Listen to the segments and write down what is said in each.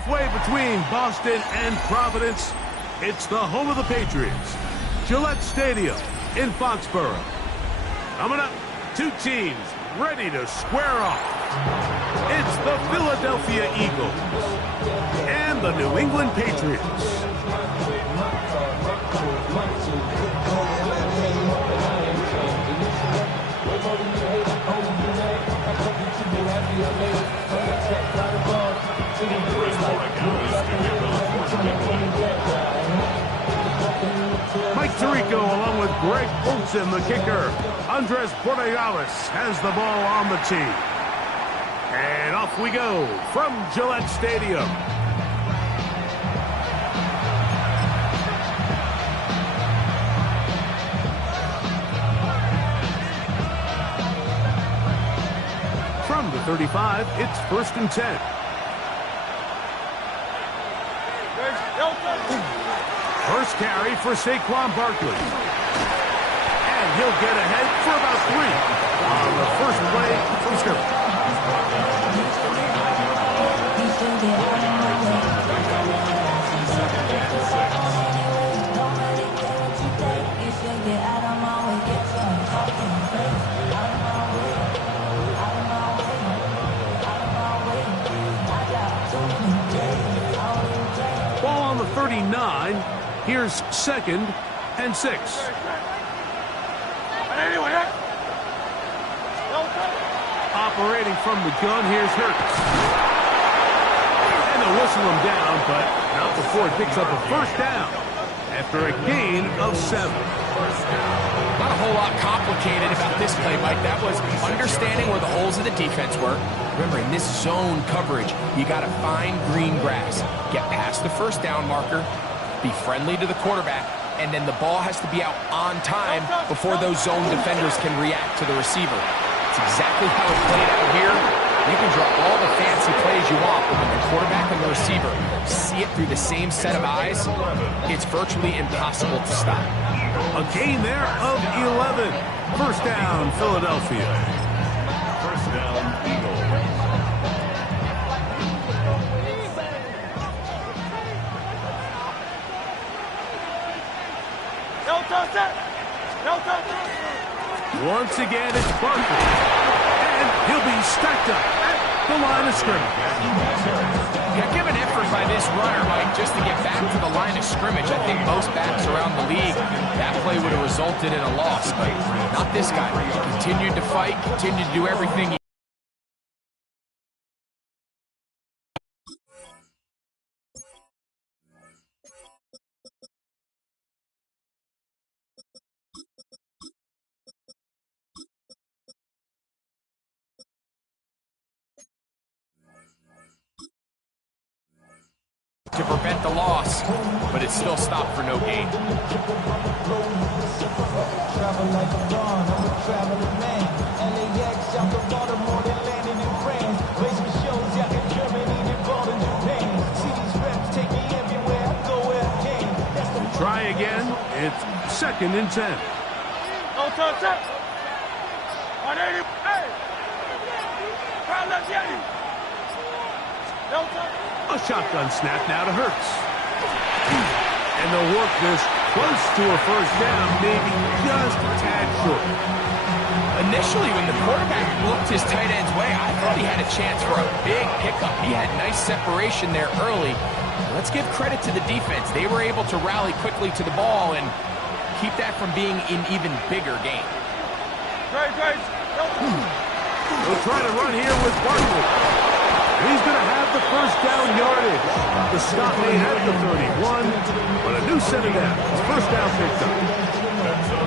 Halfway between Boston and Providence, it's the home of the Patriots, Gillette Stadium in Foxborough. Coming up, two teams ready to square off. It's the Philadelphia Eagles and the New England Patriots. Mike Tirico along with Greg Olsen, the kicker. Andres Bordayalis has the ball on the tee. And off we go from Gillette Stadium. From the 35, it's 1st and 10. First carry for Saquon Barkley. And he'll get ahead for about 3 on the first play from scrimmage. Ball on the 39. Here's 2nd and 6. Operating from the gun, here's Hurts. And they'll whistle him down, but not before it picks up a 1st down after a gain of 7. Not a whole lot complicated about this play, Mike. That was understanding where the holes of the defense were. Remember, in this zone coverage, you got to find green grass. Get past the 1st down marker, be friendly to the quarterback, and then the ball has to be out on time before those zone defenders can react to the receiver. It's exactly how it played out here. You can draw all the fancy plays you want, but when the quarterback and the receiver see it through the same set of eyes, it's virtually impossible to stop. A gain there of 11. 1st down, Philadelphia. 1st down, Eagles. Once again, it's Barkley. And he'll be stacked up at the line of scrimmage. Yeah, give an effort by this runner, Mike, just to get back to the line of scrimmage. I think most backs around the league, that play would have resulted in a loss, but not this guy. He continued to fight, continued to do everything he to prevent the loss, but it still stopped for no gain. Try again. It's 2nd and 10. A shotgun snap now to Hurts. And they'll work this close to a 1st down, maybe just a tad short. Initially, when the quarterback looked his tight end's way, I thought he had a chance for a big pickup. He had nice separation there early. Let's give credit to the defense. They were able to rally quickly to the ball and keep that from being an even bigger game. They'll try to run here with Barkley. He's going to have the 1st down yardage. The stop made at the 31, but a new set of downs. 1st down picked up.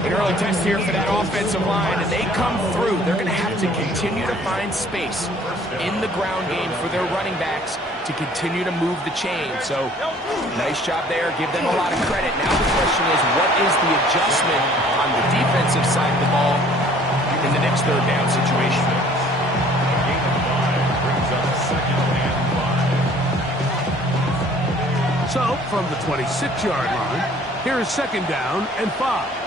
An early test here for that offensive line, and they come through. They're going to have to continue to find space in the ground game for their running backs to continue to move the chain. So, nice job there. Give them a lot of credit. Now the question is, what is the adjustment on the defensive side of the ball in the next 3rd down situation? So, from the 26-yard line, here is 2nd down and 5.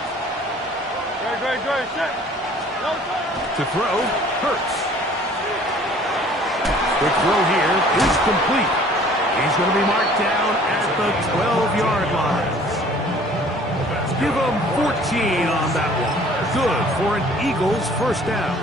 To throw, Hurts. The throw here is complete. He's going to be marked down at the 12-yard line. Give him 14 on that one. Good for an Eagles first down.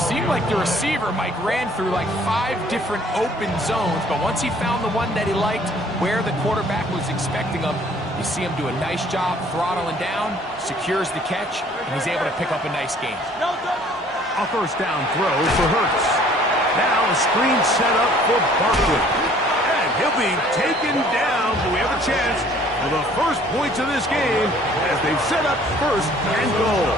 Seemed like the receiver, Mike, ran through like 5 different open zones, but once he found the one that he liked, where the quarterback was expecting him, you see him do a nice job throttling down, secures the catch, and he's able to pick up a nice gain. A first down throw for Hurts. Now a screen set up for Barkley. And he'll be taken down, but we have a chance for the first points of this game as they've set up first and goal.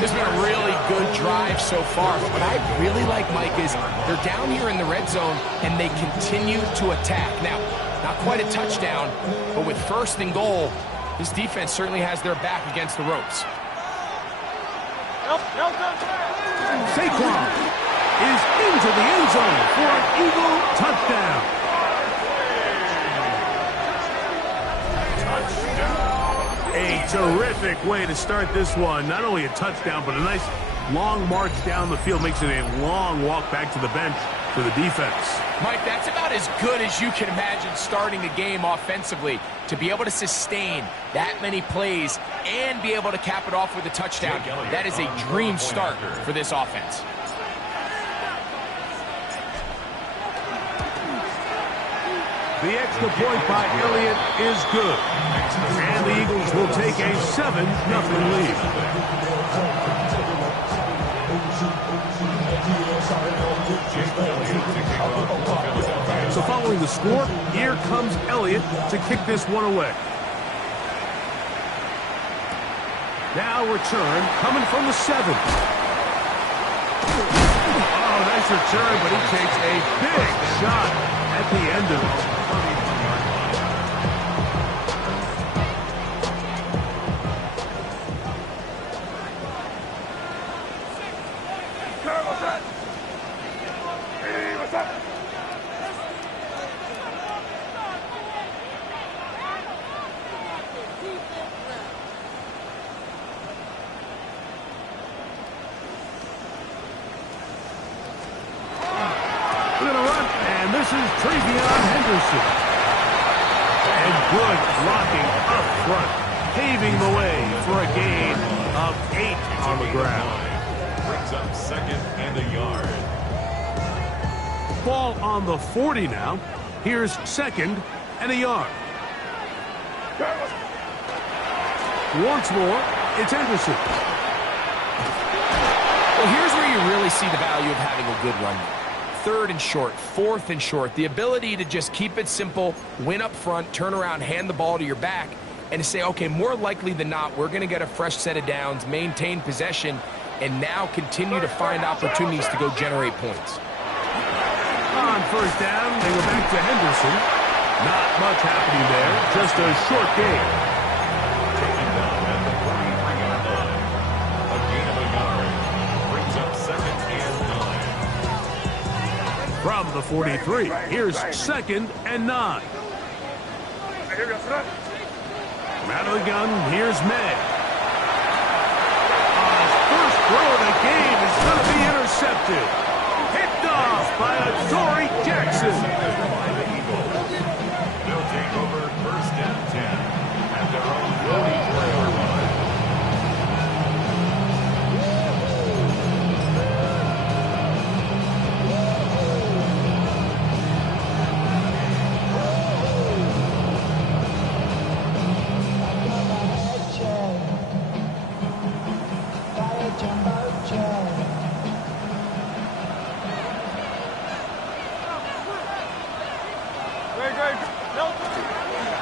This has been a really good drive so far. What I really like, Mike, is they're down here in the red zone, and they continue to attack. Now, not quite a touchdown, but with first and goal, this defense certainly has their back against the ropes. Saquon is into the end zone for an Eagle touchdown. A terrific way to start this one. Not only a touchdown, but a nice long march down the field. Makes it a long walk back to the bench for the defense. Mike, that's about as good as you can imagine starting a game offensively. To be able to sustain that many plays and be able to cap it off with a touchdown, that is a dream start for this offense. The extra point by Elliott is good. And the Eagles will take a 7-0 lead. So following the score, here comes Elliott to kick this one away. Now return coming from the 7. Oh, nice return, but he takes a big shot at the end of it. And good blocking up front, paving the way for a gain of 8 on the ground. Brings up 2nd and a yard. Ball on the 40 now. Here's 2nd and a yard. Once more, it's Anderson. Well, here's where you really see the value of having a good run. 3rd and short, 4th and short. The ability to just keep it simple, win up front, turn around, hand the ball to your back, and to say, okay, more likely than not, we're going to get a fresh set of downs, maintain possession, and now continue to find opportunities to go generate points. On first down, they go back to Henderson. Not much happening there, just a short gain. Taken down at the 43-yard line. A gain of a yard. Brings up 2nd and 9. From the 43, here's 2nd and 9. From out of the gun, here's May. First throw of the game is going to be intercepted. Picked off by Adoree Jackson. They'll take over 1st and 10 at their own 43-yard line.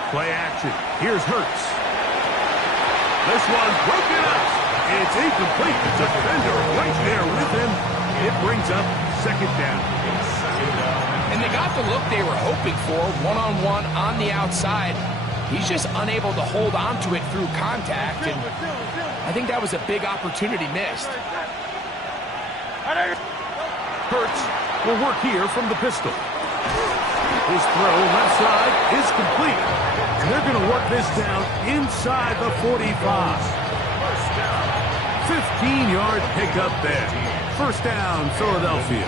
Play action. Here's Hurts. This one broken up. It's incomplete. The defender right there with him. It brings up 2nd down. And they got the look they were hoping for, one-on-one on the outside. He's just unable to hold on to it through contact, and I think that was a big opportunity missed. Hurts will work here from the pistol. His throw left side is complete. And they're going to work this down inside the 45. 15-yard pickup there. First down, Philadelphia.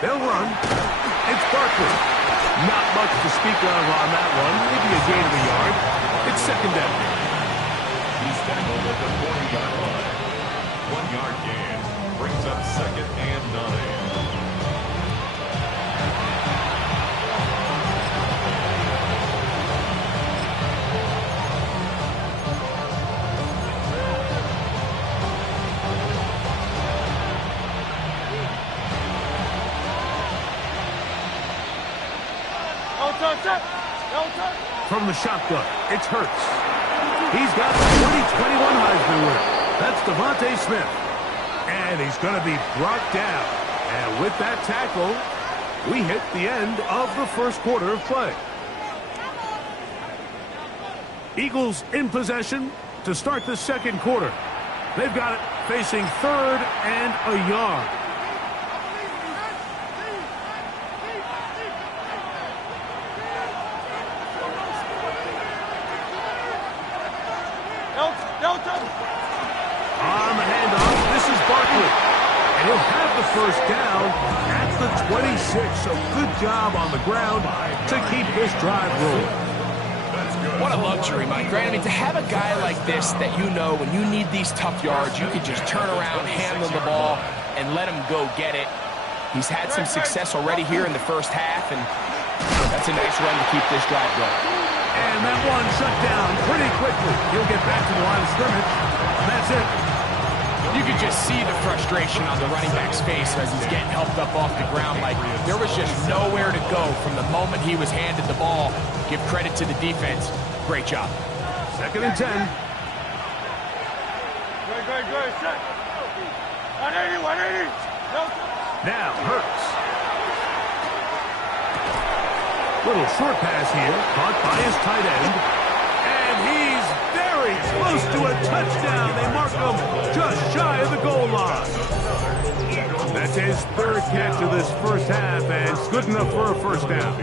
They'll run. It's Barkley. Not much to speak of on that one. Maybe a gain of a yard. It's second down. He's tackled at the 40-yard line. 1-yard gain brings up second and 9. From the shotgun, it's Hurts. He's got the 2021 Heisman winner. That's Devontae Smith. And he's going to be brought down. And with that tackle, we hit the end of the first quarter of play. Eagles in possession to start the second quarter. They've got it facing third and a yard. On the handoff, this is Barkley. And he'll have the first down at the 26. So good job on the ground to keep this drive rolling. What a luxury, Mike, right? I mean, to have a guy like this that you know when you need these tough yards, you can just turn around, handle the ball, and let him go get it. He's had some success already here in the first half, and that's a nice run to keep this drive going. And that one shut down pretty quickly. He'll get back to the line of scrimmage. And that's it. You could just see the frustration on the running back's face as he's getting helped up off the ground. Like, there was just nowhere to go from the moment he was handed the ball. Give credit to the defense. Great job. Second and 10. Good. Set. 180. Now, Hurts. Little short pass here, caught by his tight end. And he's very close to a touchdown. They mark him just shy of the goal line. That's his third catch of this first half, and it's good enough for a first down.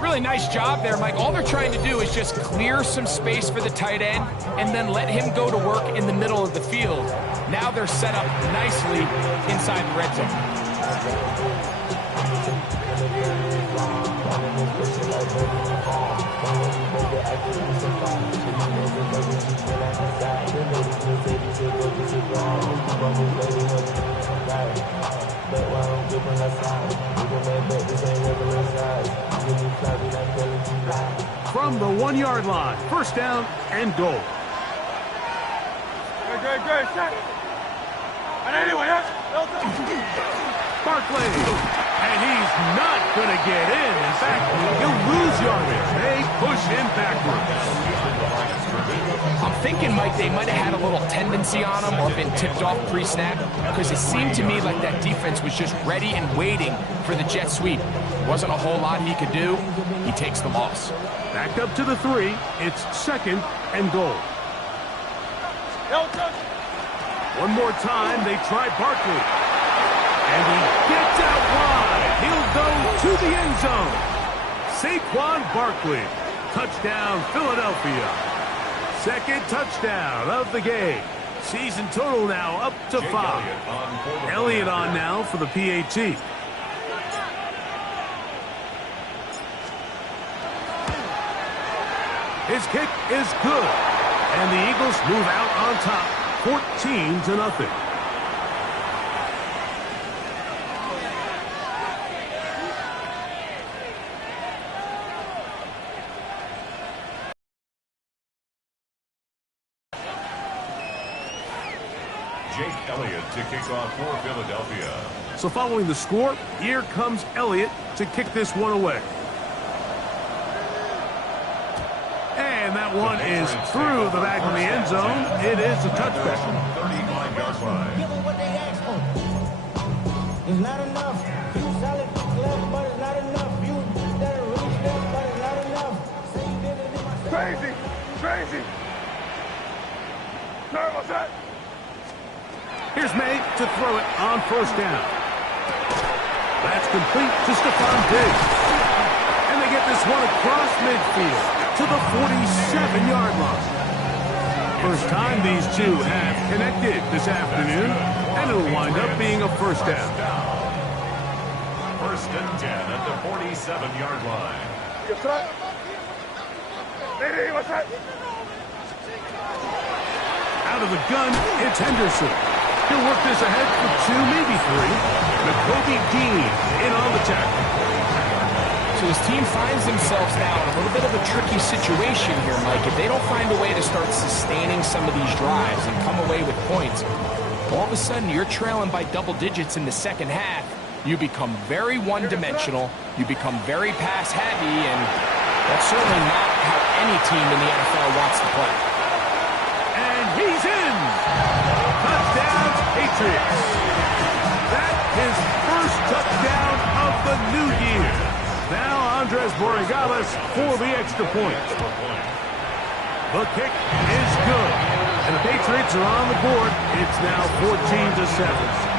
Really nice job there, Mike. All they're trying to do is just clear some space for the tight end and then let him go to work in the middle of the field. Now they're set up nicely inside the red zone. From the 1-yard line, first down and goal. Good. Set. 180. Barkley, and he's not going to get in. In fact, he'll lose yardage. They push him backwards. I'm thinking, Mike, they might have had a little tendency on him or been tipped off pre-snap, because it seemed to me like that defense was just ready and waiting for the jet sweep. Wasn't a whole lot he could do. He takes the loss. Back up to the 3. It's second and goal. One more time, they try Barkley. And he gets out wide. He'll go to the end zone. Saquon Barkley. Touchdown, Philadelphia. Second touchdown of the game. Season total now up to 5. Elliott on now for the PAT. His kick is good. And the Eagles move out on top, 14-0. Jake Elliott to kick off for Philadelphia. So following the score, here comes Elliott to kick this one away. And that one is through the back of the end zone. It is a touchback. 35-yard line. Give them what they ask for. It's not enough. You solid, clever, but it's not enough. You better reach them, but it's not enough. Say you did it in my Crazy. Sorry about that. Here's May to throw it on first down. That's complete to Stephon Diggs. And they get this one across midfield to the 47-yard line. First time these two have connected this afternoon, and it'll wind up being a first down. First and 10 at the 47-yard line. Yes, sir. Hey, what's that? Out of the gun, it's Henderson. He'll work this ahead for 2, maybe 3. McCoby Dean in on the tackle. So his team finds themselves now in a little bit of a tricky situation here, Mike. If they don't find a way to start sustaining some of these drives and come away with points, all of a sudden you're trailing by double digits in the second half. You become very one-dimensional, you become very pass-heavy, and that's certainly not how any team in the NFL wants to play. And he's in! Touchdown, Patriots! That is first touchdown of the new year. Now Andres Borregales for the extra point. The kick is good. And the Patriots are on the board. It's now 14-7.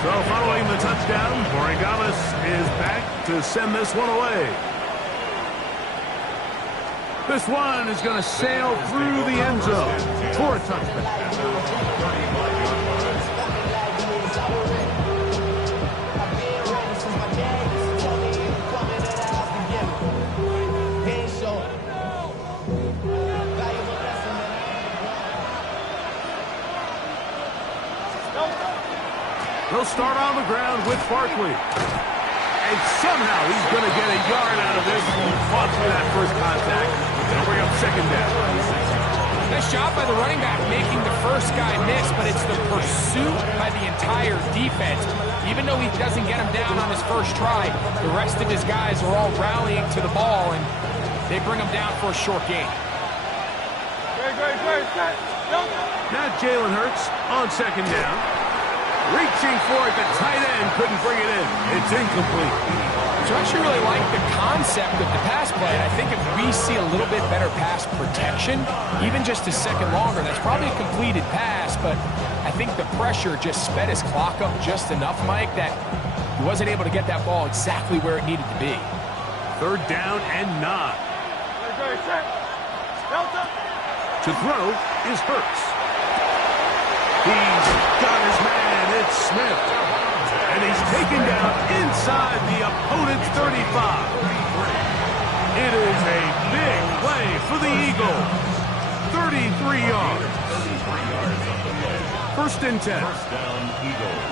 So following the touchdown, Borregales is back to send this one away. This one is going to sail through the end zone for a touchdown. They'll start on the ground with Barkley. And somehow he's going to get a yard out of this. He fought through that first contact. They'll bring up second down. Nice job by the running back making the first guy miss, but it's the pursuit by the entire defense. Even though he doesn't get him down on his first try, the rest of his guys are all rallying to the ball, and they bring him down for a short gain. Now Jalen Hurts on second down. Reaching for it, the tight end couldn't bring it in. It's incomplete. So I actually really like the concept of the pass play. And I think if we see a little bit better pass protection, even just a second longer, that's probably a completed pass, but I think the pressure just sped his clock up just enough, Mike, that he wasn't able to get that ball exactly where it needed to be. Third down and 9. To throw is Hurts. He's got his man, it's Smith. And he's taken down inside the opponent's 35. It is a big play for the Eagles. 33 yards. First and 10. First down, Eagles.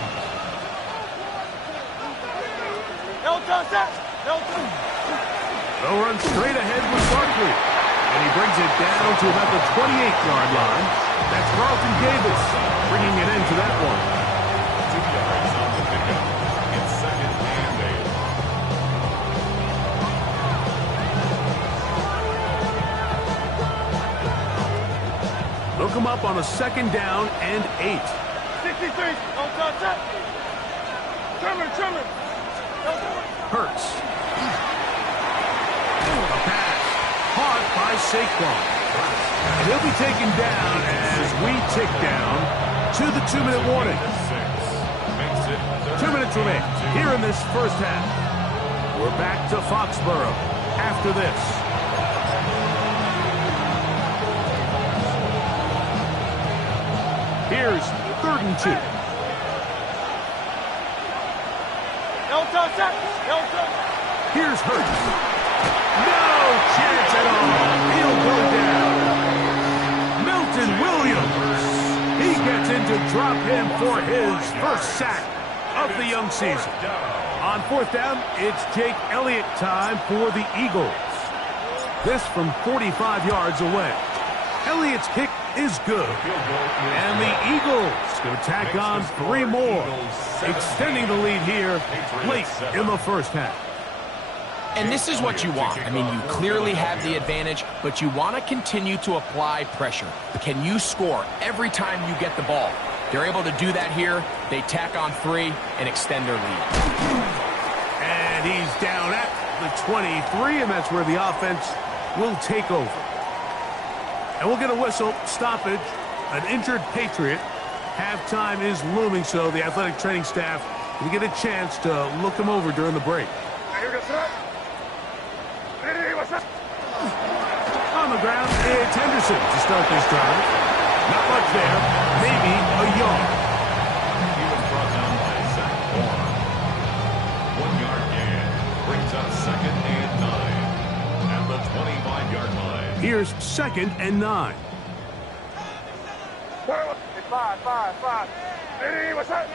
They'll run straight ahead with Barkley. And he brings it down to about the 28-yard line. That's Carlton Davis bringing it into that one. 2 yards on the pickup. It's second and 8. They'll come up on a second down and 8. 63. Trimmer. Hurts. A pass. Caught by Saquon. And he'll be taken down as we tick down to the 2-minute warning. 2 minutes remain here in this first half. We're back to Foxborough after this. Here's 3rd and 2. Here's Hurts. No chance at all. He'll go down. Milton Williams. He gets in to drop him for his first sack of the young season. On 4th down, it's Jake Elliott time for the Eagles. This from 45 yards away. Elliott's kick is good. And the Eagles going to tack on 3 more, extending the lead here late in the first half. And this is what you want. I mean, you clearly have the advantage, but you want to continue to apply pressure. Can you score every time you get the ball? They're able to do that here. They tack on 3 and extend their lead. And he's down at the 23, and that's where the offense will take over. And we'll get a whistle, stoppage, an injured Patriot. Halftime is looming, so the athletic training staff will get a chance to look him over during the break. On the ground, it's Henderson to start this drive. Not much there. Maybe a yard. He was brought down by Zach Orr. 1 yard gain. Brings up second and 9. At the 25-yard line. Here's second and 9. Five. Hey, what's up?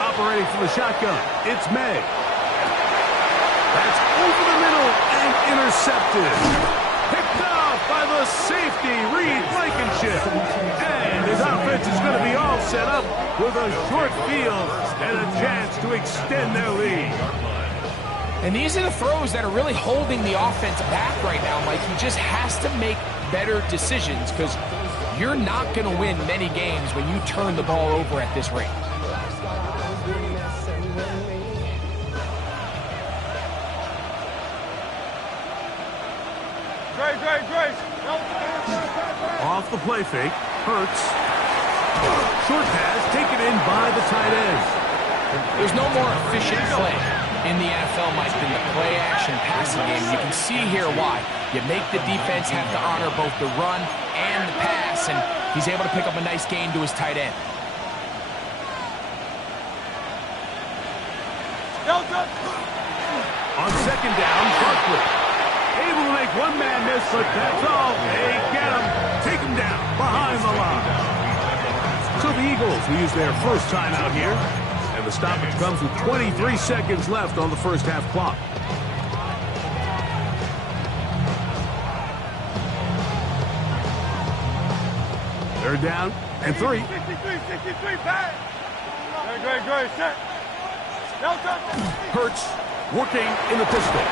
Operating from the shotgun, it's May. That's over the middle and intercepted. Picked off by the safety, Reed Blankenship. And his offense is going to be all set up with a short field and a chance to extend their lead. And these are the throws that are really holding the offense back right now, Mike. He just has to make better decisions because you're not going to win many games when you turn the ball over at this rate. Grace. Off the play fake, Hurts. Short pass taken in by the tight end. There's no more efficient play in the NFL, Mike, than the play-action passing game. You can see here why. You make the defense have to honor both the run and the pass, and he's able to pick up a nice gain to his tight end. On second down, Barkley. Able to make one man miss, but that's all. They get him. Take him down behind the line. So the Eagles will use their first time out here. And the stoppage comes with 23 seconds left on the first half clock. Third down and 3. 63, back. Great, set. Hurts working in the pistol.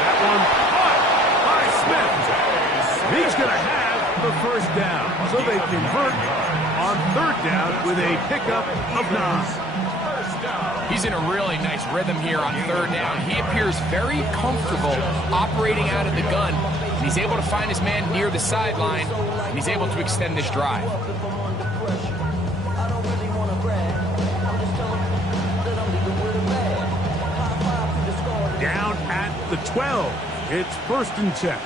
That one caught by Smith. He's going to have the first down. So they convert on third down with a pickup of 9. He's in a really nice rhythm here on third down. He appears very comfortable operating out of the gun. He's able to find his man near the sideline, and he's able to extend this drive. Down at the 12. It's first and 10.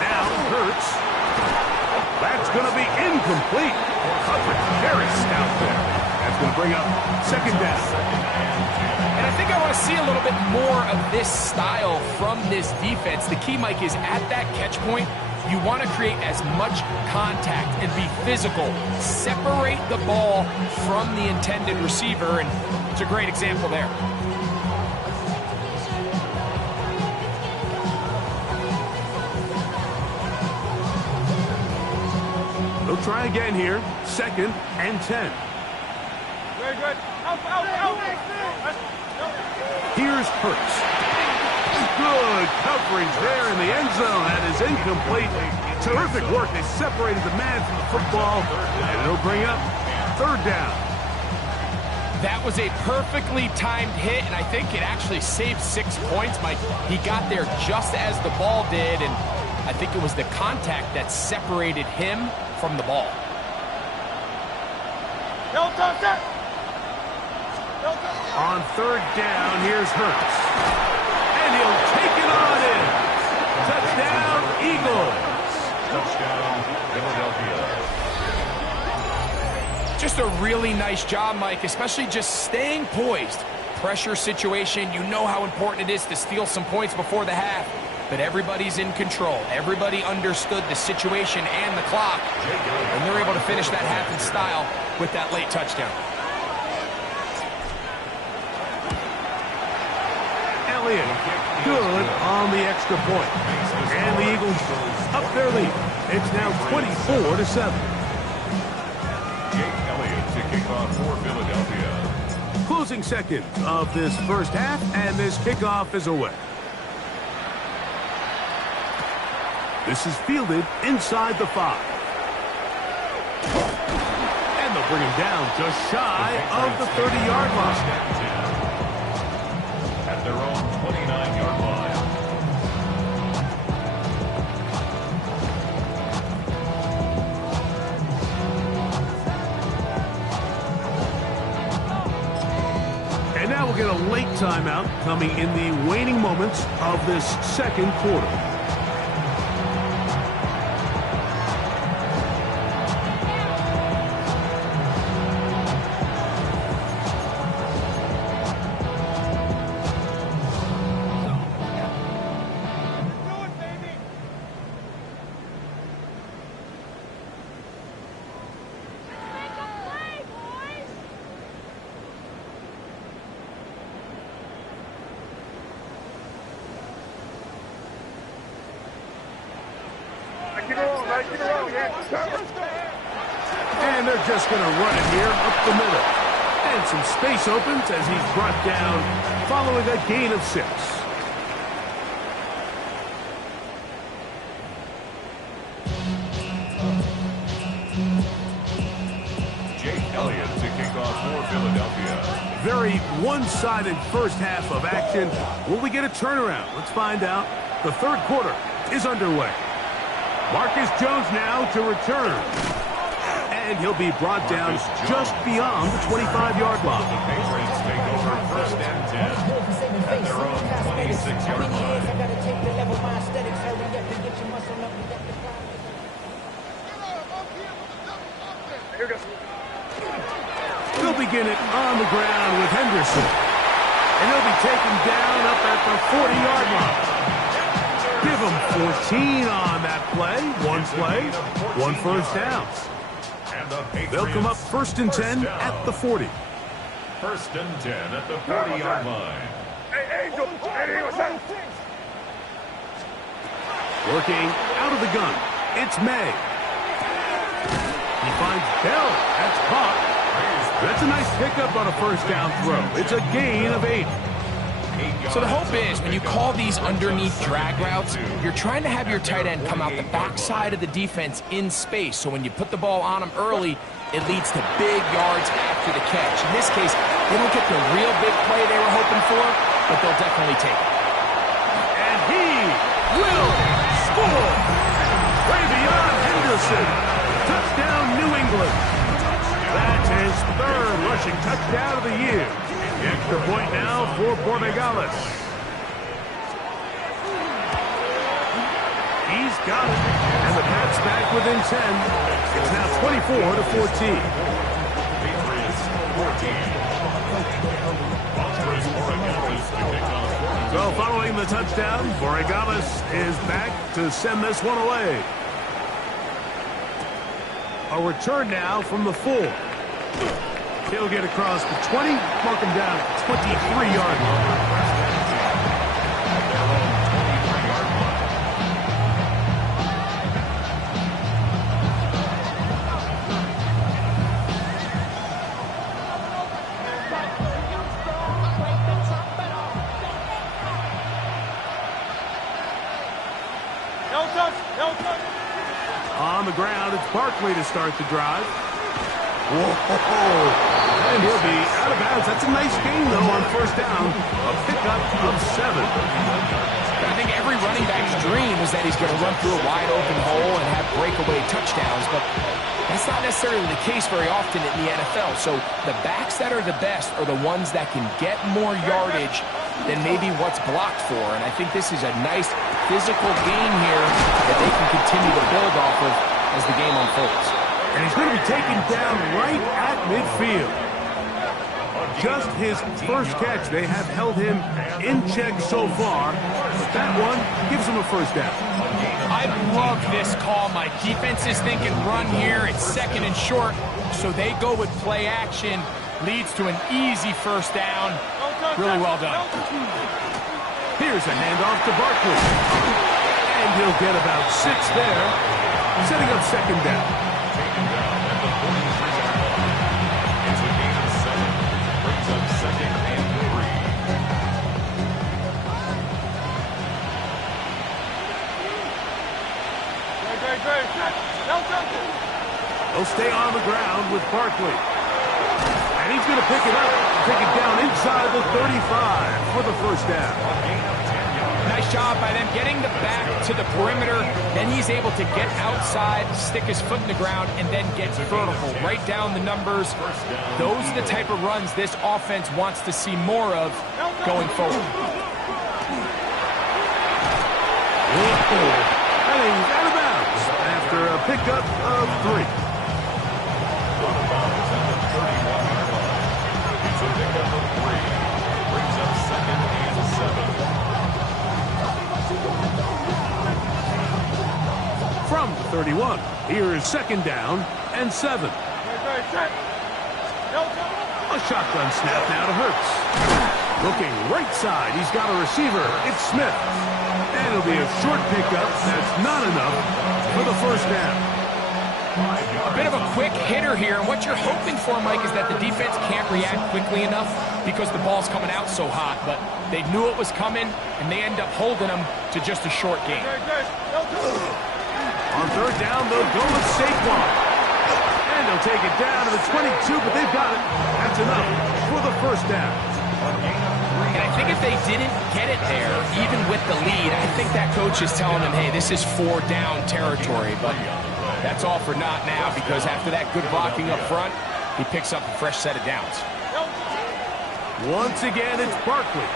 Now Hurts. That's going to be incomplete. Coverage very stout there. That's going to bring up second down. And I think I want to see a little bit more of this style from this defense. The key, Mike, is at that catch point, you want to create as much contact and be physical. Separate the ball from the intended receiver, and it's a great example there. They'll try again here. Second and 10. Very good. Out. Here's Hurts. Good coverage there in the end zone. That is incomplete. Terrific work. They separated the man from the football, and it'll bring up third down. That was a perfectly timed hit, and I think it actually saved 6 points, Mike. He got there just as the ball did, and I think it was the contact that separated him from the ball. On third down, here's Hurts. And he'll take it on in. Touchdown, Eagles. Touchdown, Philadelphia. Just a really nice job, Mike, especially just staying poised. Pressure situation, you know how important it is to steal some points before the half. But everybody's in control. Everybody understood the situation and the clock. And they're able to finish that half in style with that late touchdown. Elliott, good on the extra point. And the Eagles up their lead. It's now 24-7. Jake Elliott to kick off for Philadelphia. Closing seconds of this first half, and this kickoff is away. This is fielded inside the 5. And they'll bring him down just shy of the 30-yard line. At their own 29-yard line. And now we'll get a late timeout coming in the waning moments of this second quarter. keep it rolling, man. Keep it rolling, man. And they're just going to run it here up the middle. And some space opens as he's brought down following a gain of 6. To kick off for Philadelphia. Very one-sided first half of action. Will we get a turnaround? Let's find out. The third quarter is underway. Marcus Jones now to return. And he'll be brought down just beyond the 25-yard line. The Patriots take over first and 10 at their own 26-yard line. Here goes. They'll begin it on the ground with Henderson. And he'll be taken down up at the 40-yard line. Give him 14 on that play. One play, one first down. They'll come up first and 10 at the 40. First and 10 at the 40-yard line. Hey, Angel. Hey, what's up? Working out of the gun. It's May. He finds Bell. That's caught. That's a nice pickup on a first down throw. It's a gain of 8. So the hope is when you call these underneath drag routes, you're trying to have your tight end come out the backside of the defense in space. So when you put the ball on him early, it leads to big yards after the catch. In this case, they don't get the real big play they were hoping for, but they'll definitely take it. And he will score. Ravion Henderson. Touchdown, New England. That's his third rushing touchdown of the year. Extra point now for Borregales. He's got it. And the Pats back within 10. It's now 24-14. So following the touchdown, Borregales is back to send this one away. A return now from the 4. He'll get across the 20, mark him down at the 23-yard line. No touch, no touch. On the ground, it's Barkley to start the drive. Whoa! And he'll be out of bounds. That's a nice gain, though, on first down. A pickup of 7. I think every running back's dream is that he's going to run through a wide open hole and have breakaway touchdowns, but that's not necessarily the case very often in the NFL. So the backs that are the best are the ones that can get more yardage than maybe what's blocked for. And I think this is a nice physical gain here that they can continue to build off of as the game unfolds. And he's going to be taken down right at midfield. Just his first catch. They have held him in check so far, but that one gives him a first down. I love this call. My defense is thinking run here. It's second and short, so they go with play action. Leads to an easy first down. Really well done. Here's a handoff to Barkley. And he'll get about 6 there, setting up second down. Taken down at the 43-yard line. It's a gain of 7. Brings up second and 3. Great. No touch. He'll stay on the ground with Barkley. And he's going to pick it up, take it down inside the 35 for the first down. Nice job by them getting the back to the perimeter. Then he's able to get outside, stick his foot in the ground, and then get vertical. Write down the numbers. Those are the type of runs this offense wants to see more of going forward. And he's out of bounds after a pickup of 3. Out of bounds at the 31-yard line. It's a pickup of 3. Brings up second and 7. From the 31, here is second down and 7. A shotgun snap now to Hurts. Looking right side, he's got a receiver. It's Smith. And it'll be a short pickup. That's not enough for the first down. A bit of a quick hitter here, and what you're hoping for, Mike, is that the defense can't react quickly enough because the ball's coming out so hot, but they knew it was coming, and they end up holding them to just a short game. On third down, they'll go with Saquon. And they'll take it down to the 22, but they've got it. That's enough for the first down. And I think if they didn't get it there, even with the lead, I think that coach is telling them, hey, this is 4-down territory, but that's all for naught now, because after that good blocking up front, he picks up a fresh set of downs. Once again, it's Barkley.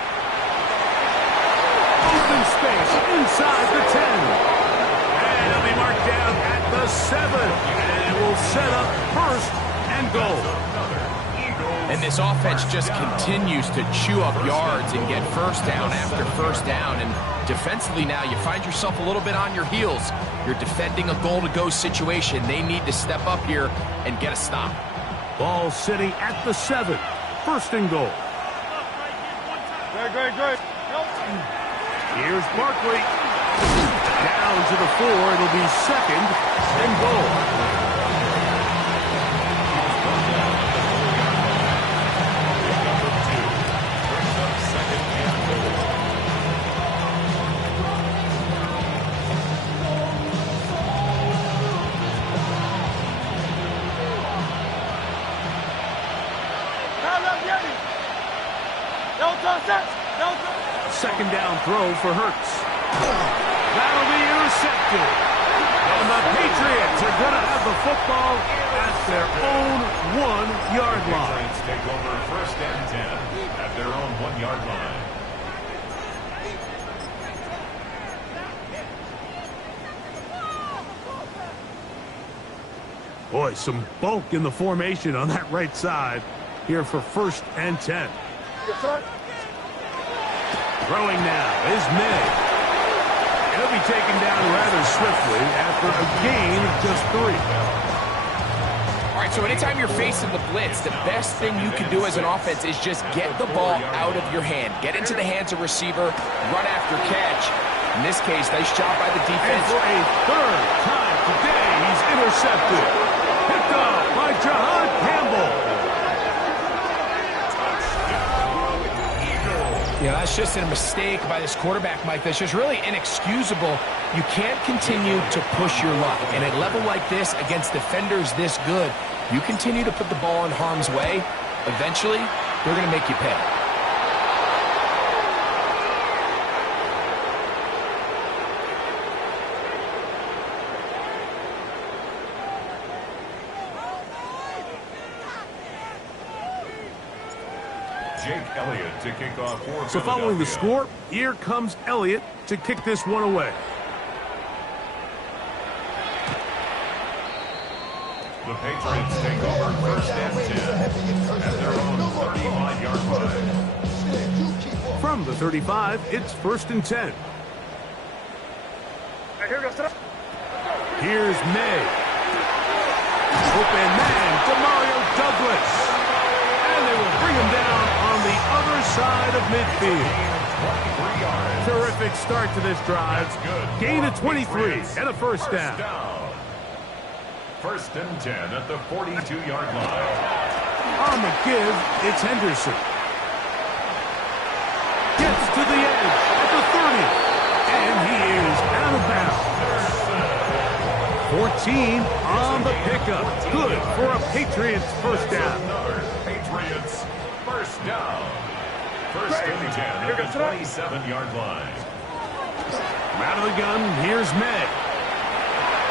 Open space inside the 10. And it'll be marked down at the 7. And it will set up first and goal. And this offense just continues to chew up yards and get first down after first down. And defensively now, you find yourself a little bit on your heels. You're defending a goal-to-go situation. They need to step up here and get a stop. Ball sitting at the 7. First and goal. Good. Here's Barkley. Down to the 4. It'll be second and goal. Second down throw for Hurts. That'll be intercepted. And the Patriots are going to have the football at their own 1-yard line. Patriots take over first and 10 at their own 1-yard line. Boy, some bulk in the formation on that right side here for first and 10. Throwing now is May. He'll be taken down rather swiftly after a gain of just 3. All right, so anytime you're facing the blitz, the best thing you can do as an offense is just get the ball out of your hand. Get into the hands of receiver, run after catch. In this case, nice job by the defense. And for a third time today, he's intercepted. Picked up by Jahan Campbell. Yeah, that's just a mistake by this quarterback, Mike. That's just really inexcusable. You can't continue to push your luck. And at a level like this, against defenders this good, you continue to put the ball in harm's way, eventually, they're going to make you pay. Jake Elliott to kick off for So following the score, here comes Elliott to kick this one away. The Patriots take over first and 10 at their own 35-yard line. From the 35, it's first and 10. Here's May. Open man, Demario Douglas. And they will bring him down on the other side of midfield. Terrific start to this drive. Gain of 23 and a first down. First and 10 at the 42-yard line. On the give, it's Henderson. Gets to the edge at the 30. And he is out of bounds. 14 on the pickup. Good for a Patriots first down. Patriots first down. First and 10 at the 27-yard line. Out of the gun, here's May.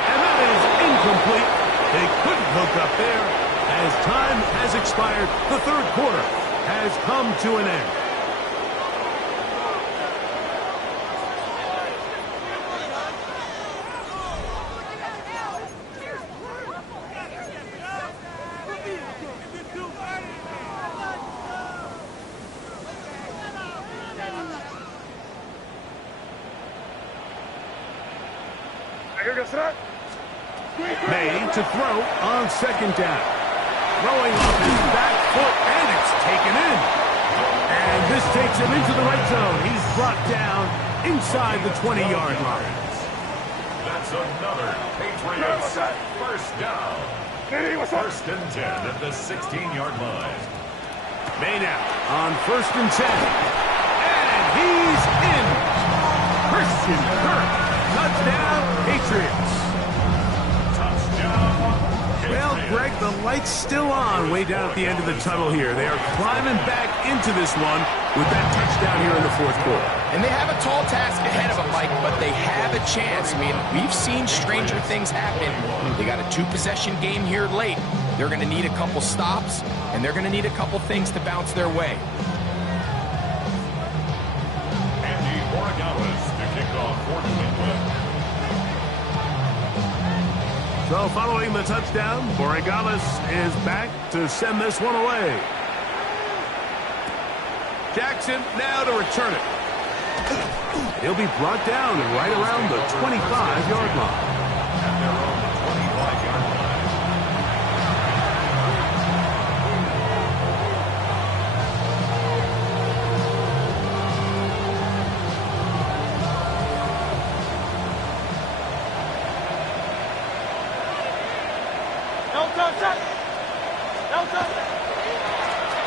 And that is incomplete. They couldn't hook up there. As time has expired, the third quarter has come to an end. May to throw on second down. Throwing off his back foot, and it's taken in. And this takes him into the red zone. He's brought down inside the 20-yard line. That's another Patriots first down. First and 10 at the 16-yard line. Maynard on 1st and 10. And he's in. Christian Kirk. Touchdown, Patriots. Touchdown. Well, Greg, the light's still on way down at the end of the tunnel here. They are climbing back into this one with that touchdown here in the 4th quarter. And they have a tall task ahead of them, Mike, but they have a chance. I mean, we've seen stranger things happen. They got a 2-possession game here late. They're going to need a couple stops, and they're going to need a couple things to bounce their way. Andy Borregales to kick off for New England. So following the touchdown, Borregales is back to send this one away. Jackson now to return it. He'll be brought down right around the 25-yard line. At their own 25-yard line.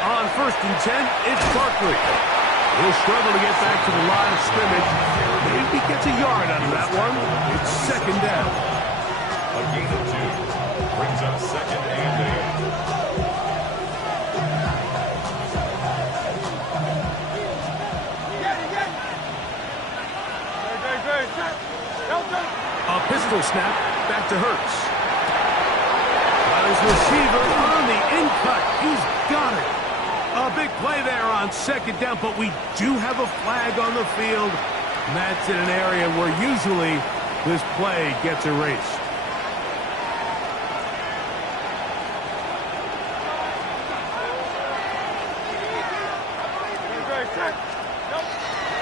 On 1st and 10, it's Barkley. He'll struggle to get back to the line of scrimmage. Maybe gets a yard out of that one. It's 2nd down. A gain of 2 brings up 2nd and 8. A pistol snap back to Hurts. Got his receiver on the in-cut. He's got it. A big play there on 2nd down, but we do have a flag on the field. And that's in an area where usually this play gets erased.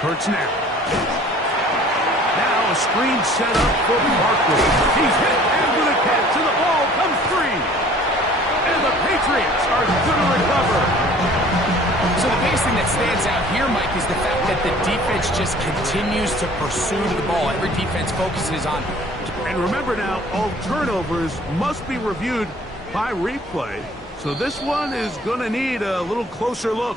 Hurts now. Now a screen set up for Barkley. He's hit after the catch, and the ball comes free. And the Patriots are going to recover. So the biggest thing that stands out here, Mike, is the fact that the defense just continues to pursue the ball. Every defense focuses on. And remember now, all turnovers must be reviewed by replay. So this one is going to need a little closer look.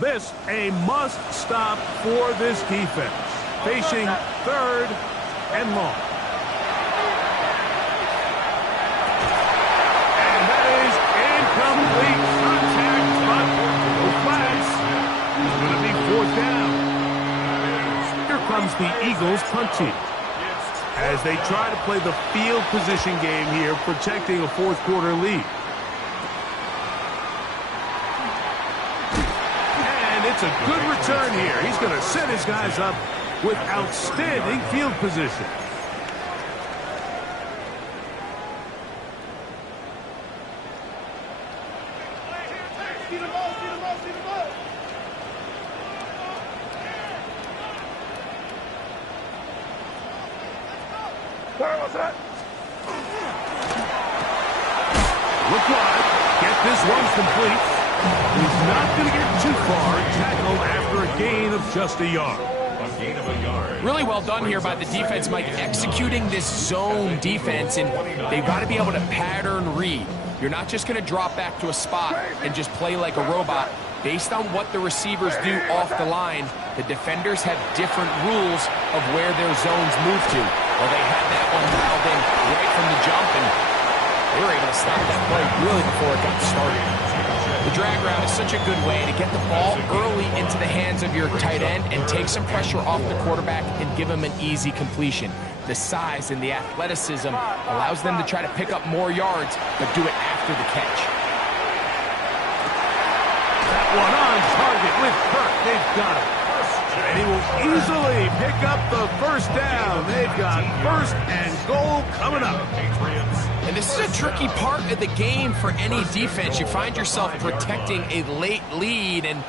This a must stop for this defense. Facing 3rd and long. And that is incomplete contact, but no flags. It's going to be 4th down. Here comes the Eagles punt team. As they try to play the field position game here, protecting a 4th quarter lead. It's a good return here. He's going to set his guys up with outstanding field position. Look wide. Get this one complete. He's not going to get too far. Tackled after a gain of just a yard. A gain of a yard. Really well done here by the defense, Mike, executing this zone defense, and they've got to be able to pattern read. You're not just going to drop back to a spot and just play like a robot. Based on what the receivers do off the line, the defenders have different rules of where their zones move to. Well, they had that one dialed in right from the jump, and they were able to stop that play really before it got started. The drag route is such a good way to get the ball early into the hands of your tight end and take some pressure off the quarterback and give him an easy completion. The size and the athleticism allows them to try to pick up more yards, but do it after the catch. That one on target with Kirk. They've got it. And he will easily pick up the 1st down. They've got 1st and goal coming up. And this is a tricky part of the game for any defense. You find yourself protecting a late lead, and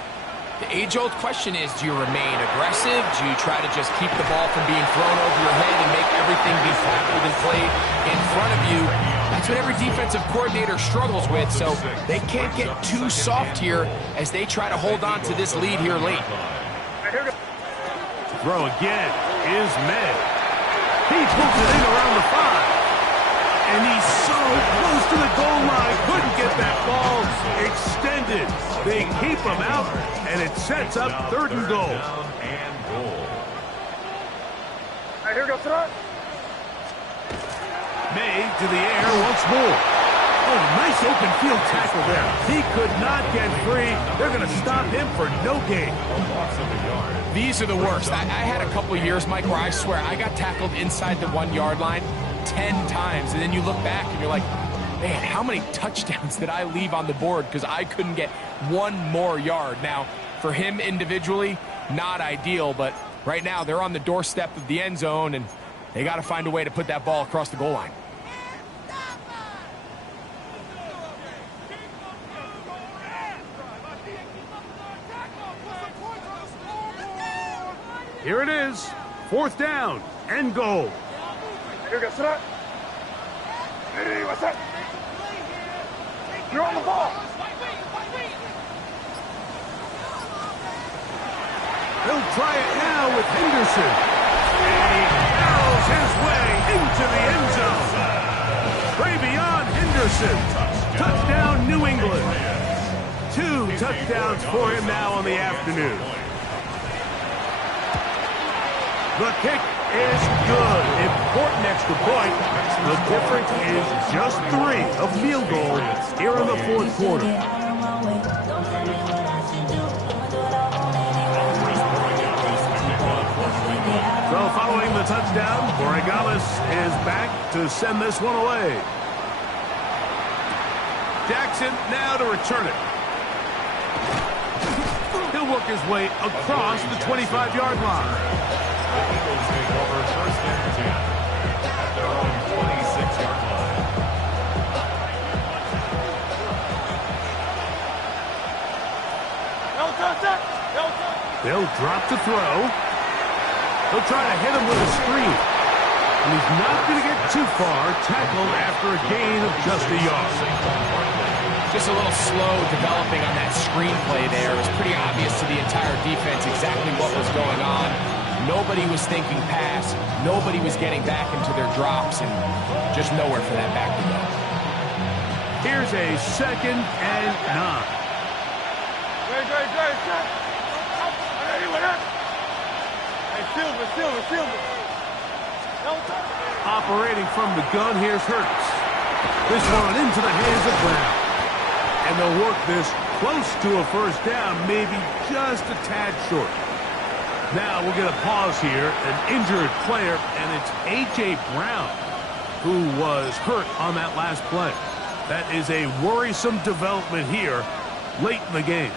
The age-old question is, do you remain aggressive? Do you try to just keep the ball from being thrown over your head and make everything be tackled and played in front of you? That's what every defensive coordinator struggles with, so they can't get too soft here as they try to hold on to this lead here late. Throw again is made. He pulls it in around the 5. And he's so close to the goal line. Couldn't get that ball extended. They keep him out, and it sets up 3rd and goal. Here goes Patriot. May to the air once more. Oh, nice open field tackle there. He could not get free. They're going to stop him for no gain. These are the worst. I had a couple years, Mike, where I swear I got tackled inside the 1-yard line 10 times, and then you look back and you're like, man, how many touchdowns did I leave on the board because I couldn't get one more yard? Now, for him individually, not ideal, but right now they're on the doorstep of the end zone, and they got to find a way to put that ball across the goal line. Here it is, 4th down and goal. Here goes Patriot. Hey, what's up? You're on the ball. He'll try it now with Henderson. And he barrels his way into the end zone. Travion Henderson. Touchdown, New England. 2 touchdowns for him now on the afternoon. The kick is good. Important extra point. The difference is just 3 of field goal here in the 4th quarter. So following the touchdown, Borregales is back to send this one away. Jackson now to return it. He'll work his way across the 25-yard line. Eagles take over 1st and 10 at their own 26-yard line. They'll drop to throw. They'll try to hit him with a screen. And he's not going to get too far, tackled after a gain of just a yard. Just a little slow developing on that screenplay there. It was pretty obvious to the entire defense exactly what was going on. Nobody was thinking pass. Nobody was getting back into their drops, and just nowhere for that back to go. Here's a 2nd and 9. Operating from the gun, here's Hurts. This one into the hands of Brown. And they'll work this close to a 1st down, maybe just a tad short. Now we'll get a pause here, an injured player, and it's A.J. Brown who was hurt on that last play. That is a worrisome development here late in the game.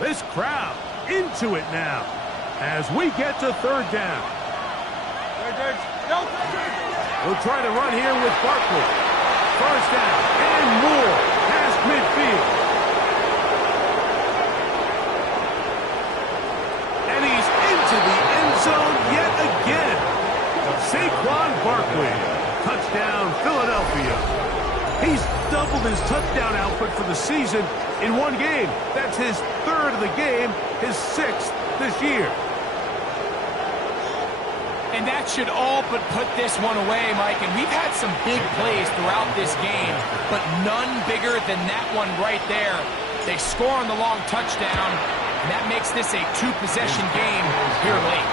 This crowd into it now as we get to 3rd down. We'll try to run here with Barkley. 1st down and more past midfield. And he's into the end zone yet again. Saquon Barkley. Touchdown, Philadelphia. He's doubled his touchdown output for the season in one game. That's his 3rd of the game, his 6th this year. And that should all but put this one away, Mike. And we've had some big plays throughout this game, but none bigger than that one right there. They score on the long touchdown, and that makes this a 2-possession game here late.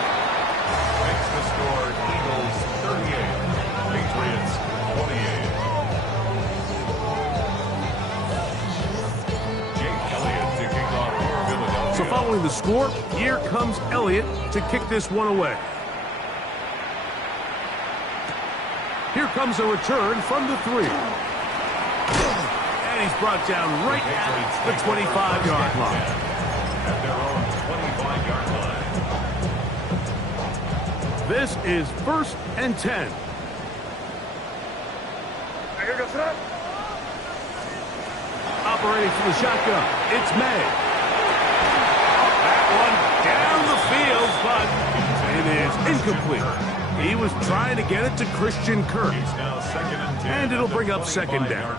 Makes the score Eagles 38, Patriots 28. Jake Elliott to kick off for Philadelphia. So following the score, here comes Elliott to kick this one away. Here comes a return from the 3. And he's brought down right at the 25-yard line. At their own 25-yard line. This is 1st and 10. Operating from the shotgun, it's May. That one down the field, but it is incomplete. He was trying to get it to Christian Kirk. And it'll bring up second down.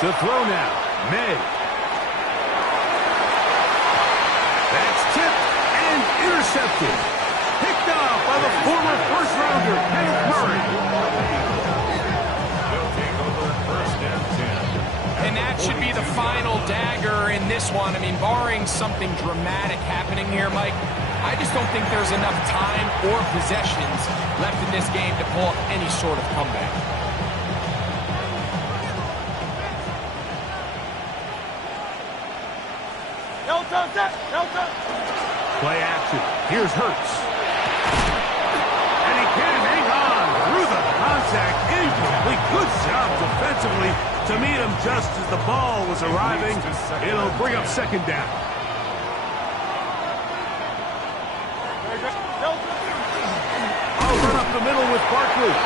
To throw now, May. That's tipped and intercepted. Picked off by the former first-rounder, Kenneth Murray. And that should be the final dagger in this one. I mean, barring something dramatic happening here, Mike, I just don't think there's enough time or possessions left in this game to pull up any sort of comeback. Play action. Here's Hurts. And he can't hang on through the contact. Incomplete. Good job defensively to meet him just as the ball was arriving. It'll bring up second down. Oh, run up the middle with Barkley.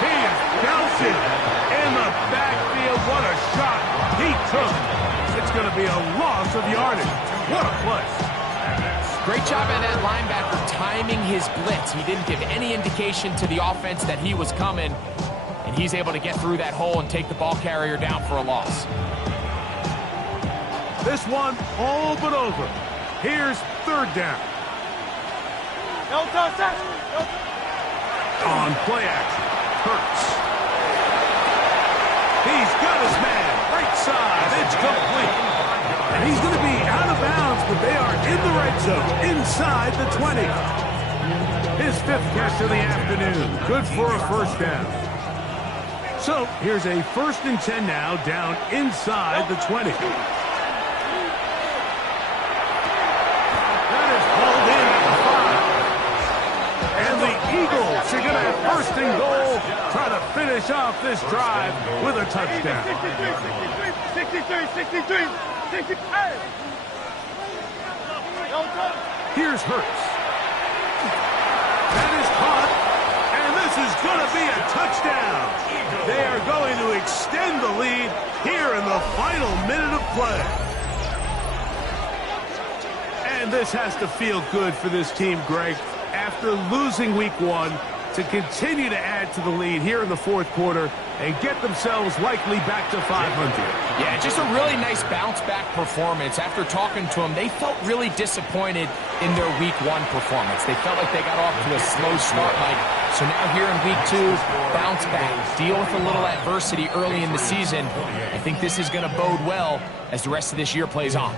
He is bouncing in the backfield. What a shot he took. It's going to be a loss of yardage. What a play. Great job by that linebacker timing his blitz. He didn't give any indication to the offense that he was coming, and he's able to get through that hole and take the ball carrier down for a loss. This one all but over. Here's third down. On play action, Hurts. He's got his man. Right side. It's complete. And he's going to be out of bounds, but they are in the red zone, inside the 20. His fifth catch of the afternoon. Good for a first down. So here's a 1st and 10 now, down inside the 20. That is hauled in at the 5. And the Eagles are going to have 1st and goal, try to finish off this drive with a touchdown. 63. Here's Hurts. That is caught, and this is going to be a touchdown. They are going to extend the lead here in the final minute of play. And this has to feel good for this team, Greg, after losing week 1, to continue to add to the lead here in the 4th quarter and get themselves likely back to 500. Yeah, just a really nice bounce-back performance. After talking to them, they felt really disappointed in their week 1 performance. They felt like they got off to a slow start, Mike. So now here in week 2, bounce back, deal with a little adversity early in the season. I think this is going to bode well as the rest of this year plays on.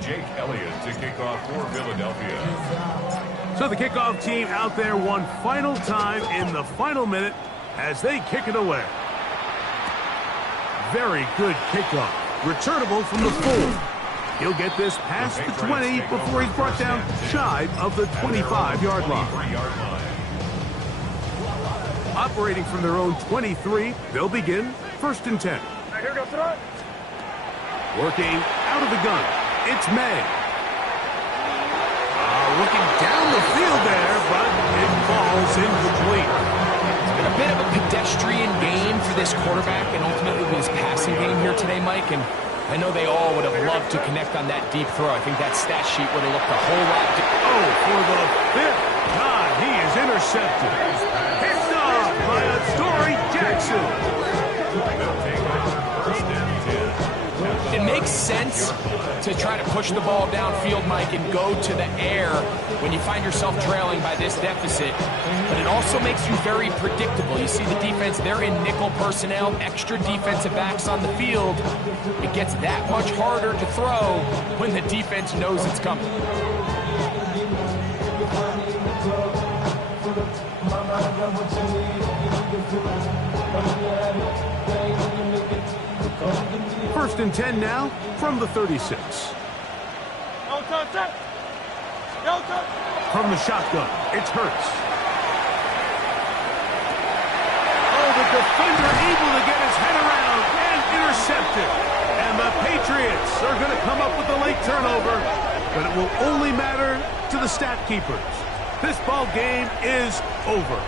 Jake Elliott to kick off for Philadelphia. So the kickoff team out there one final time in the final minute as they kick it away. Very good kickoff. Returnable from the 4. He'll get this past the 20 before he's brought down shy of the 25-yard line. Operating from their own 23, they'll begin 1st and 10. Working out of the gun, it's May. Looking down the field there, but it falls incomplete. It's been a bit of a pedestrian game for this quarterback and ultimately his passing game here today, Mike. And I know they all would have loved to connect on that deep throw. I think that stat sheet would have looked a whole lot different. Oh, for the 5th time, he is intercepted. Picked off by Story Jackson. It makes sense to try to push the ball downfield, Mike, and go to the air when you find yourself trailing by this deficit. But it also makes you very predictable. You see the defense, they're in nickel personnel, extra defensive backs on the field. It gets that much harder to throw when the defense knows it's coming. First and 10 now from the 36. From the shotgun, it's Hurts. Oh, the defender able to get his head around and intercepted. And the Patriots are going to come up with the late turnover, but it will only matter to the stat keepers. This ball game is over.